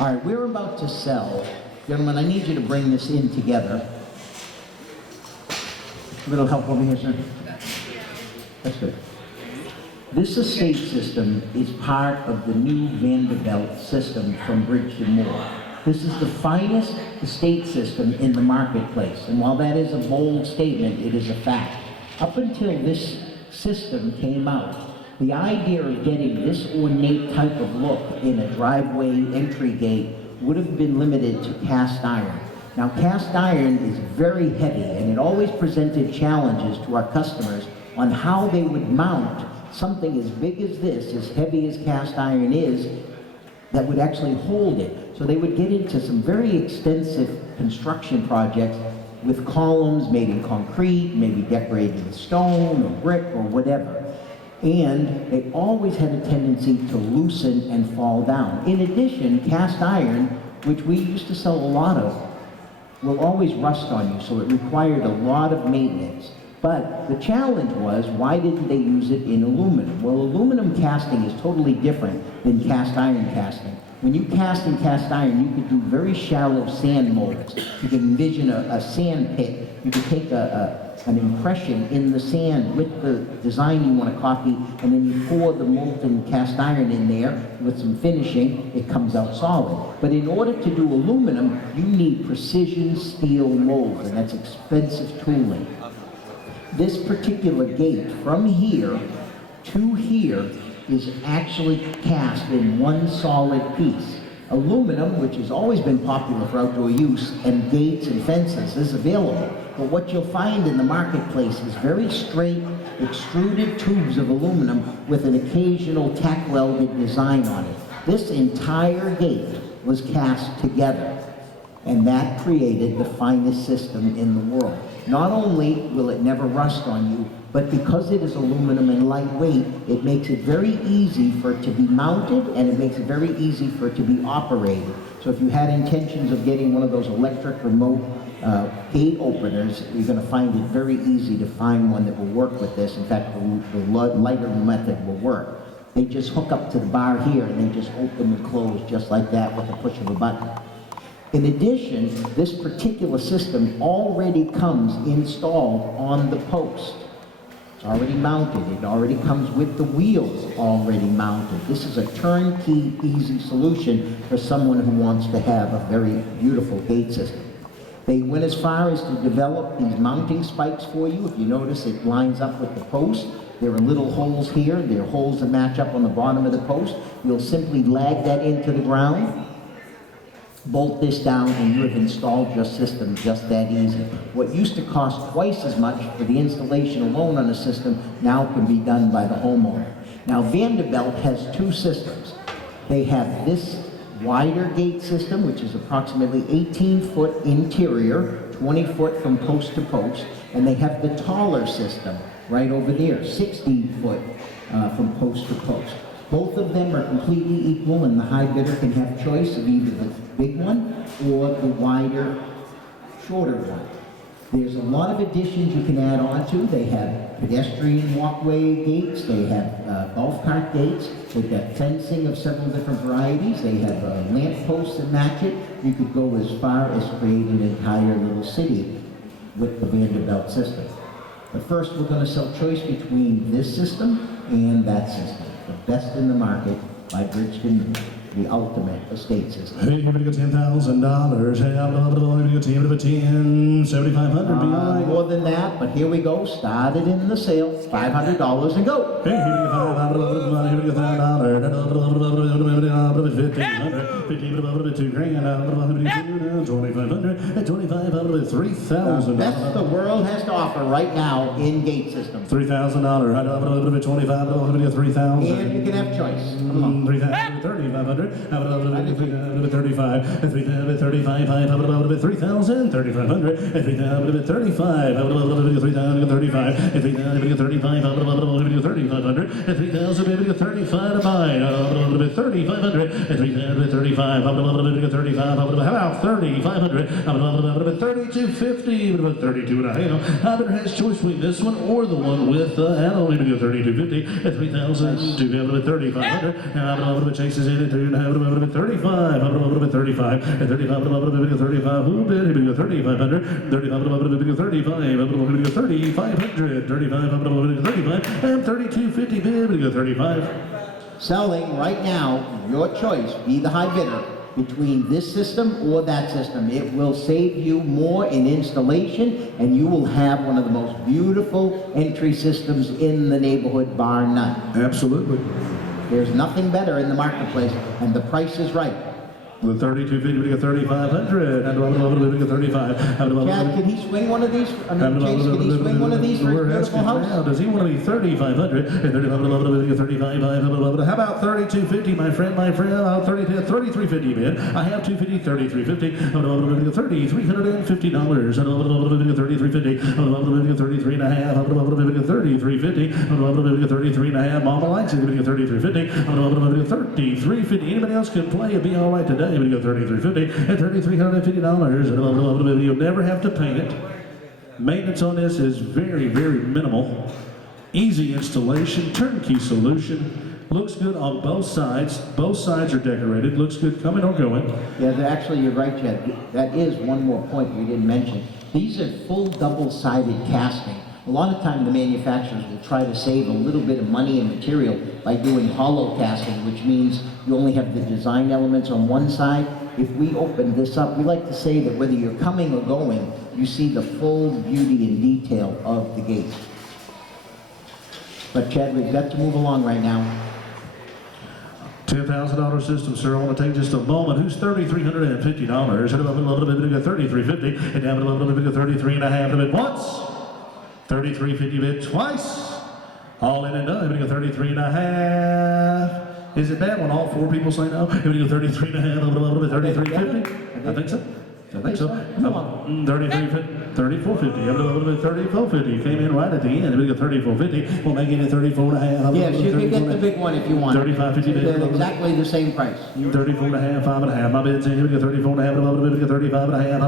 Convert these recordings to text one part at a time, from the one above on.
All right, we're about to sell. Gentlemen, I need you to bring this in together. A little help over here, sir. That's good. This estate system is part of the new Vanderbilt system from Bridgeton Moore. This is the finest estate system in the marketplace, and while that is a bold statement, it is a fact. Up until this system came out, the idea of getting this ornate type of look in a driveway entry gate would have been limited to cast iron. Now, cast iron is very heavy, and it always presented challenges to our customers on how they would mount something as big as this, as heavy as cast iron is, that would actually hold it. So they would get into some very extensive construction projects with columns made in concrete, maybe decorated with stone or brick or whatever. And they always had a tendency to loosen and fall down. In addition, cast iron, which we used to sell a lot of, will always rust on you, so it required a lot of maintenance. But the challenge was, why didn't they use it in aluminum? Well, aluminum casting is totally different than cast iron casting. When you cast in cast iron, you could do very shallow sand molds. You can envision a sand pit. You could take an impression in the sand with the design you want to copy, and then you pour the molten cast iron in there with some finishing. It comes out solid. But in order to do aluminum, you need precision steel molds, and that's expensive tooling. This particular gate, from here to here, is actually cast in one solid piece. Aluminum, which has always been popular for outdoor use, and gates and fences is available. But what you'll find in the marketplace is very straight, extruded tubes of aluminum with an occasional tack welded design on it. This entire gate was cast together, and that created the finest system in the world. Not only will it never rust on you, but because it is aluminum and lightweight, it makes it very easy for it to be mounted, and it makes it very easy for it to be operated. So if you had intentions of getting one of those electric remote gate openers, you're going to find it very easy to find one that will work with this. In fact, the lighter method will work. They just hook up to the bar here, and they just open and close just like that with the push of a button. In addition, this particular system already comes installed on the post. It's already mounted. It already comes with the wheels already mounted. This is a turnkey, easy solution for someone who wants to have a very beautiful gate system. They went as far as to develop these mounting spikes for you. If you notice, it lines up with the post. There are little holes here. There are holes that match up on the bottom of the post. You'll simply lag that into the ground, bolt this down, and you have installed your system just that easy. What used to cost twice as much for the installation alone on a system now can be done by the homeowner. Now, Vanderbilt has two systems. They have this wider gate system, which is approximately 18-foot interior, 20 foot from post to post, and they have the taller system right over there, 60-foot from post to post. Both of them are completely equal, and the high bidder can have choice of either the big one or the wider, shorter one. There's a lot of additions you can add on to. They have pedestrian walkway gates, they have golf cart gates, they've got fencing of several different varieties, they have lamp posts that match it. You could go as far as create an entire little city with the Vanderbilt system. But first, we're going to sell choice between this system and that system. The best in the market by Bridgeton, the ultimate estate system. Hey, you're gonna get $10,000. Hey, I'm gonna get $10,750 beyond. More than that, but here we go. Started in the sale, $500 and go. Hey, you're gonna get $500. $1,500. $2,000. $2,500. $2,500. $3,000. Best the world has to offer right now in gate systems. $3,000. $25. $3,000. And you can have choice. Come on. $3,000. $3,500. $35. $3,000. $35. $3,000. $3,500. $3,000. $35. $3,035. $3,035. $3,500. $3,035 to buy. $3,500. $3,035. $35. How about $3,500? $3,250. $32. Bidder has choice between this one or the one with add-on. $3,250. $3,000. $3,500. Chases in at $2. and a half, 35, 35, and 35, 35, who bid? Here we go, 3,500, 35, 3,500, 35, and 3,250 bid. Here we go, 35. Selling right now, your choice, be the high bidder between this system or that system. It will save you more in installation, and you will have one of the most beautiful entry systems in the neighborhood, bar none. Absolutely. There's nothing better in the marketplace, and the price is right. With 3,250, we got 3,500, and we got 35. Chad, can he swing one of these? I mean, Chase, can he swing one of these for his beautiful house? Now, does he want to be 3,500? And 35, how about 3,250, my friend? 3,350 bid. I have 250, 3,350, $3,350, $3,350, 33 and a half, 3350, 33 and a half. Mama likes it, 3350, 3350. Anybody else can play? It'd be all right today. We go $3,350 and $3,350. You'll never have to paint it. Maintenance on this is very, very minimal. Easy installation, turnkey solution. Looks good on both sides. Both sides are decorated. Looks good coming or going. Yeah, actually, you're right, Chad. That is one more point we didn't mention. These are full double-sided casting. A lot of time the manufacturers will try to save a little bit of money and material by doing hollow casting, which means you only have the design elements on one side. If we open this up, we like to say that whether you're coming or going, you see the full beauty and detail of the gate. But Chad, we've got to move along right now. $10,000 system, sir. I want to take just a moment. Who's $3,350? $3,350 and down to $33 and a half bid once. 3350 bid twice. All in and done. Here we go, 33 and a half. Is it bad when all four people say no? Here we go, 33 and a half, 3350. I think so. I think so. 3350, 3450, 3450. Came in right at the end. We got 3450. We'll make it at 34 and a half. Yes, you can get the big one if you want. 3550 bid. They're exactly the same price. 34 and a half, 5 and a half. My bid's in. Here we go, 34 and a half, 35 and a half,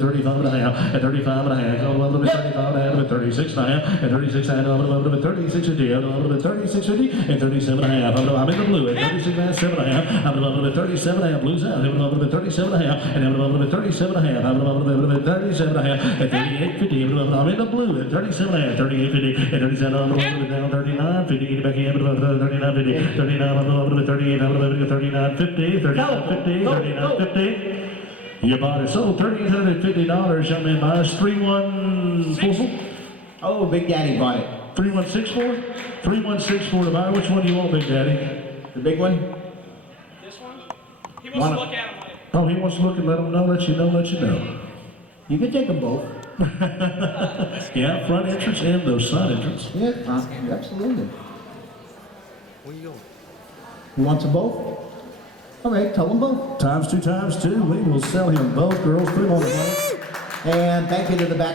35 and a half, at 35 and a half, 35 and a half, 36 and a half, at 36 and a half, 3650, 3650, and 37 and a half. I'm in the blue at 36 and a half, 7 and a half. I'm about 37 and a half, blues out. I'm about 37 and a half, and I'm about 37 and a half. I'm about 37 and a half, at 3850. I'm in the blue at 37 and a half, 3850, and 37. I'm about down 3950. Get back in, about 3950, 39. I'm about 38. I'm about 3950, 3950, 3950. You bought it sold $3,850. Young man buys 3144. Oh, Big Daddy bought it. 3164. 3164 to buy. Which one do you want, Big Daddy? The big one? This one? He wants to look at him. Oh, he wants to look and let them know, let you know. You can take them both. Yeah, front entrance and those side entrance. Yeah, absolutely. Where you going? You want them both? All right, tell them both. Times two. We will sell him both, girls. Put them on the plate. And thank you to the back.